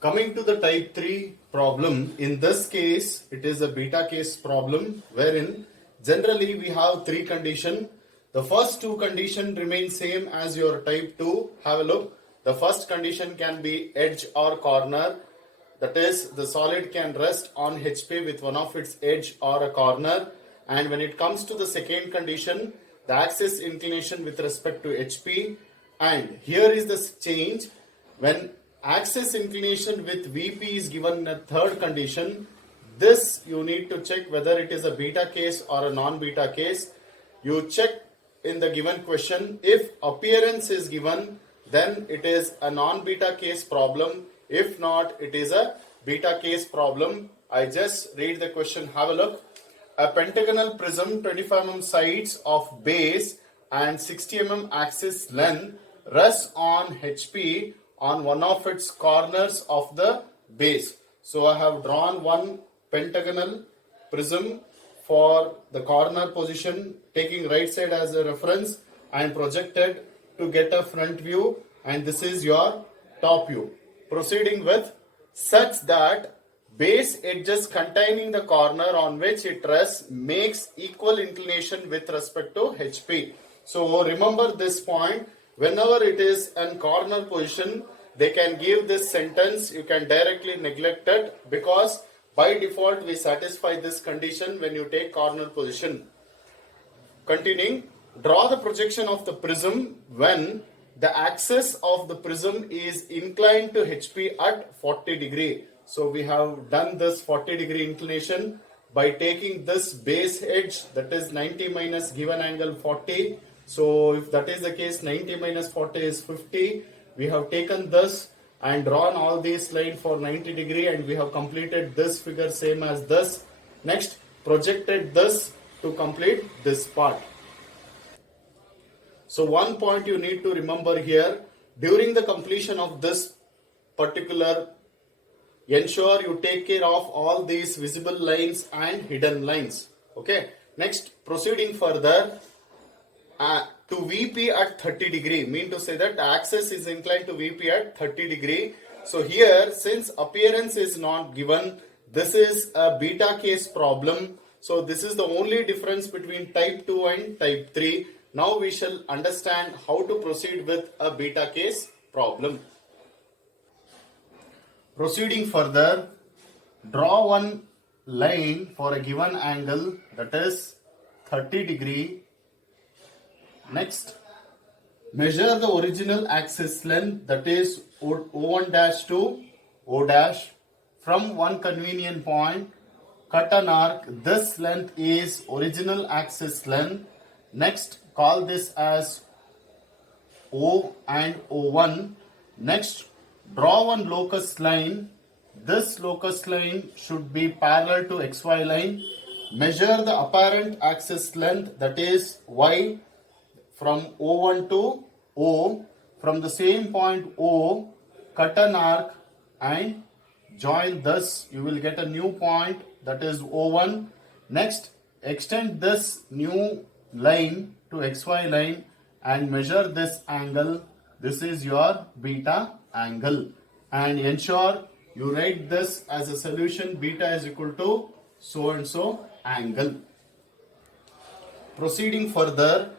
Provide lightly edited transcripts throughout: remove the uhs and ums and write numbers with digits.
Coming to the type 3 problem, in this case, it is a beta case problem wherein generally we have three conditions. The first two conditions remain same as your type 2. Have a look. The first condition can be edge or corner. That is, the solid can rest on HP with one of its edge or a corner. And when it comes to the second condition, the axis inclination with respect to HP. And here is the change. When axis inclination with VP is given in a third condition, this you need to check whether it is a beta case or a non-beta case. You check in the given question. If appearance is given, then it is a non-beta case problem. If not, it is a beta case problem. I just read the question. Have a look. A pentagonal prism, 25 mm sides of base and 60 mm axis length rests on HP on one of its corners of the base. So I have drawn one pentagonal prism for the corner position, taking right side as a reference and projected to get a front view, and this is your top view. Proceeding with such that base edges containing the corner on which it rests makes equal inclination with respect to HP. So remember this point. Whenever it is in corner position, they can give this sentence. You can directly neglect it because by default we satisfy this condition when you take corner position. Continuing, draw the projection of the prism when the axis of the prism is inclined to HP at 40 degree. So we have done this 40 degree inclination by taking this base edge, that is 90 minus given angle 40. So if that is the case, 90 minus 40 is 50. We have taken this and drawn all these lines for 90 degree, and we have completed this figure same as this. Next, projected this to complete this part. So one point you need to remember here, during the completion of this particular, ensure you take care of all these visible lines and hidden lines. Okay. Next, proceeding further, to VP at 30 degree, mean to say that the axis is inclined to VP at 30 degree. So here, since appearance is not given, this is a beta case problem. So this is the only difference between type 2 and type 3. Now we shall understand how to proceed with a beta case problem. Proceeding further, draw one line for a given angle, that is 30 degree. Next, measure the original axis length, that is O1 dash to O dash, from one convenient point. Cut an arc. This length is original axis length. Next, call this as O and O1. Next, draw one locus line. This locus line should be parallel to XY line. Measure the apparent axis length, that is Y, from O1 to O. From the same point O, cut an arc and join this. You will get a new point, that is O1. Next, extend this new line to XY line and measure this angle. This is your beta angle. And ensure you write this as a solution. Beta is equal to so and so angle. Proceeding further,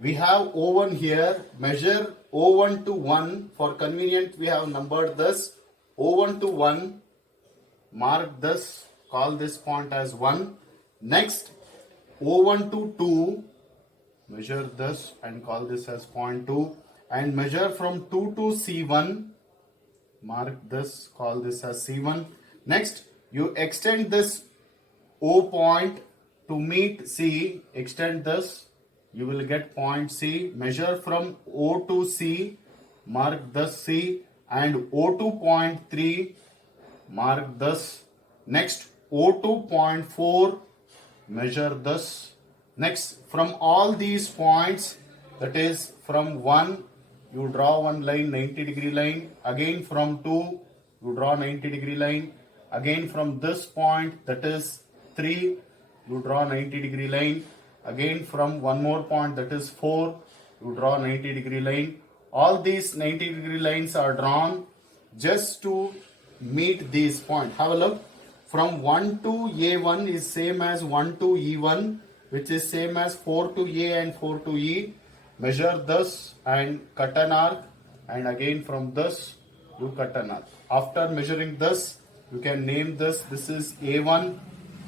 we have O1 here. Measure O1 to 1. For convenient, we have numbered this. O1 to 1. Mark this. Call this point as 1. Next, O1 to 2. Measure this and call this as point 2. And measure from 2 to C1. Mark this. Call this as C1. Next, you extend this O point to meet C. Extend this. You will get point C. Measure from O to C. Mark this C. And O2 point 3. Mark this. Next, O2 point 4. Measure this. Next, from all these points, that is from 1, you draw one line, 90 degree line. Again from 2, you draw 90 degree line. Again from this point, that is 3, you draw 90 degree line. Again from one more point, that is 4, you draw 90 degree line. All these 90 degree lines are drawn just to meet these points. Have a look. From 1 to A1 is same as 1 to E1, which is same as 4 to A and 4 to E. Measure this and cut an arc, and again from this you cut an arc. After measuring this, you can name this. This is A1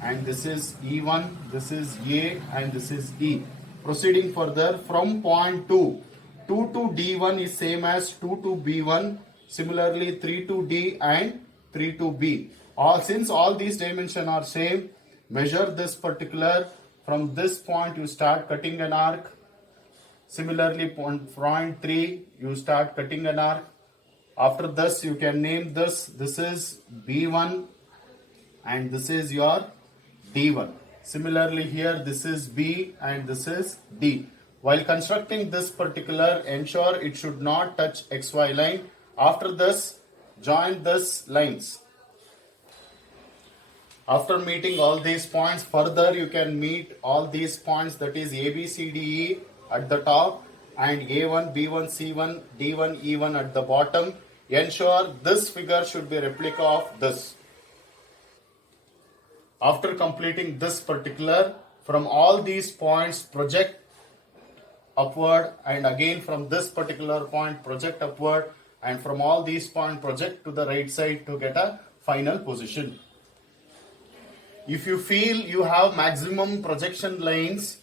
and this is E1, this is A and this is E. Proceeding further from point 2, 2 to D1 is same as 2 to B1. Similarly 3 to D and 3 to B. Since all these dimensions are same, measure this particular. From this point you start cutting an arc. Similarly point 3 you start cutting an arc. After this you can name this. This is B1 and this is your D1. Similarly here this is B and this is D. While constructing this particular, ensure it should not touch XY line. After this, join this lines. After meeting all these points, further you can meet all these points, that is A, B, C, D, E at the top and A1, B1, C1, D1, E1 at the bottom. Ensure this figure should be replica of this. After completing this particular, from all these points project upward, and again from this particular point project upward, and from all these points project to the right side to get a final position. If you feel you have maximum projection lines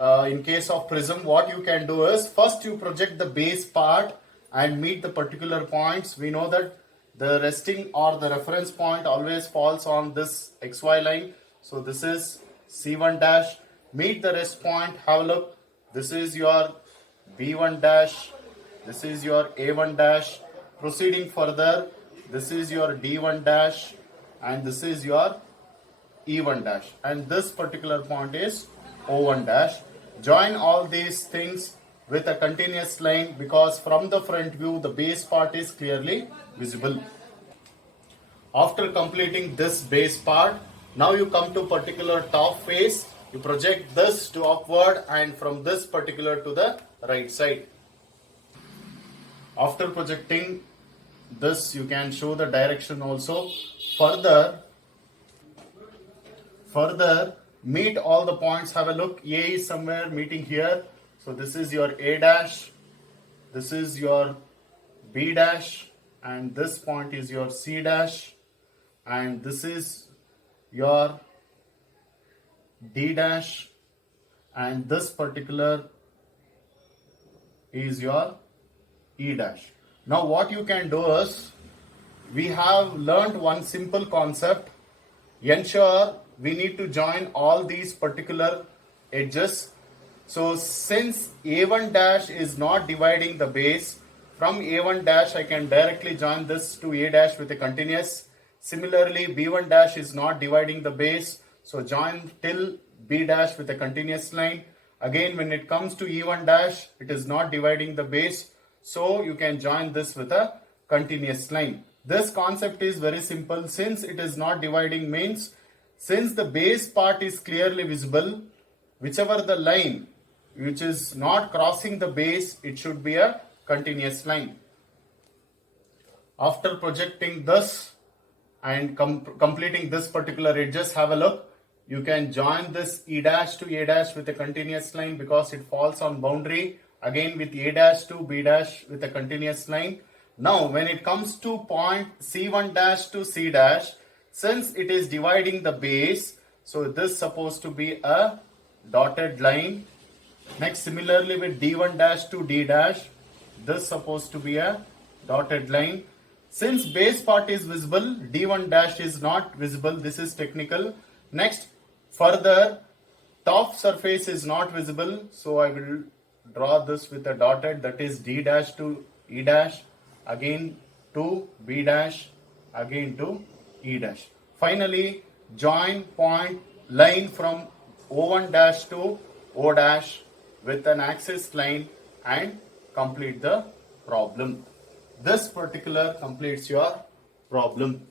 in case of prism, what you can do is first you project the base part and meet the particular points. We know that the resting or the reference point always falls on this XY line. So this is C1 dash. Meet the rest point. Have a look. This is your B1 dash. This is your A1 dash. Proceeding further, this is your D1 dash and this is your E1 dash, and this particular point is O1 dash. Join all these things with a continuous line, because from the front view the base part is clearly visible. After completing this base part, now you come to particular top face. You project this to upward and from this particular to the right side. After projecting this, you can show the direction also. Further, meet all the points. Have a look. A is somewhere meeting here. So this is your A dash. This is your B dash. And this point is your C dash. And this is your D dash. And this particular is your E dash. Now what you can do is, we have learned one simple concept. Ensure we need to join all these particular edges. So since A1 dash is not dividing the base, from A1 dash I can directly join this to A dash with a continuous. Similarly B1 dash is not dividing the base, so join till B dash with a continuous line. Again when it comes to E1 dash, it is not dividing the base, so you can join this with a continuous line. This concept is very simple. Since it is not dividing means, since the base part is clearly visible, whichever the line which is not crossing the base, it should be a continuous line. After projecting this and completing this particular edges, have a look. You can join this E dash to A dash with a continuous line because it falls on boundary. Again with A dash to B dash with a continuous line. Now when it comes to point C1 dash to C dash, since it is dividing the base, so this is supposed to be a dotted line. Next, similarly with D1 dash to D dash, this is supposed to be a dotted line. Since base part is visible, D1 dash is not visible. This is technical. Next, further, top surface is not visible, so I will draw this with a dotted, that is D dash to E dash, again to B dash, again to E dash. Finally, join point line from O1 dash to O dash with an axis line and complete the problem. This particular completes your problem.